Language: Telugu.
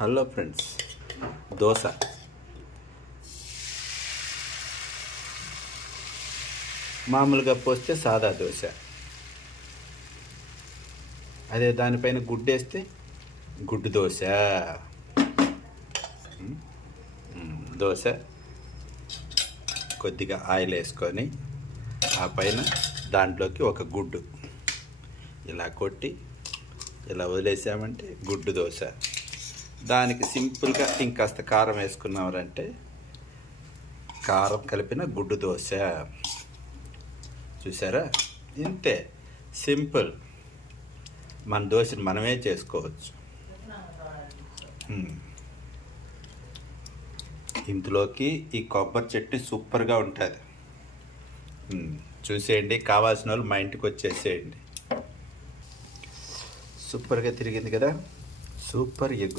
Hello friends dosa. మామూలుగా పోస్తే సాదా దోశ. అదే దానిపైన గుడ్డేస్తే గుడ్డు దోశ. దోశ. కొద్దిగా ఆయిల్ వేసుకొని ఆ పైన దాంట్లోకి ఒక గుడ్డు. ఇలా కొట్టి ఇలా వదిలేసామంటే గుడ్డు దోశ. దానికి సింపుల్గా ఇంకాస్త కారం వేసుకున్నారంటే కారం కలిపిన గుడ్డు దోశ. చూసారా? ఇంతే. సింపుల్. మన దోశని మనమే చేసుకోవచ్చు. ఇందులోకి ఈ కొబ్బరి చట్నీ సూపర్గా ఉంటుంది. చూసేయండి. కావాల్సిన వాళ్ళు మా ఇంటికి వచ్చేసేయండి. సూపర్గా తిరిగింది కదా? Super egg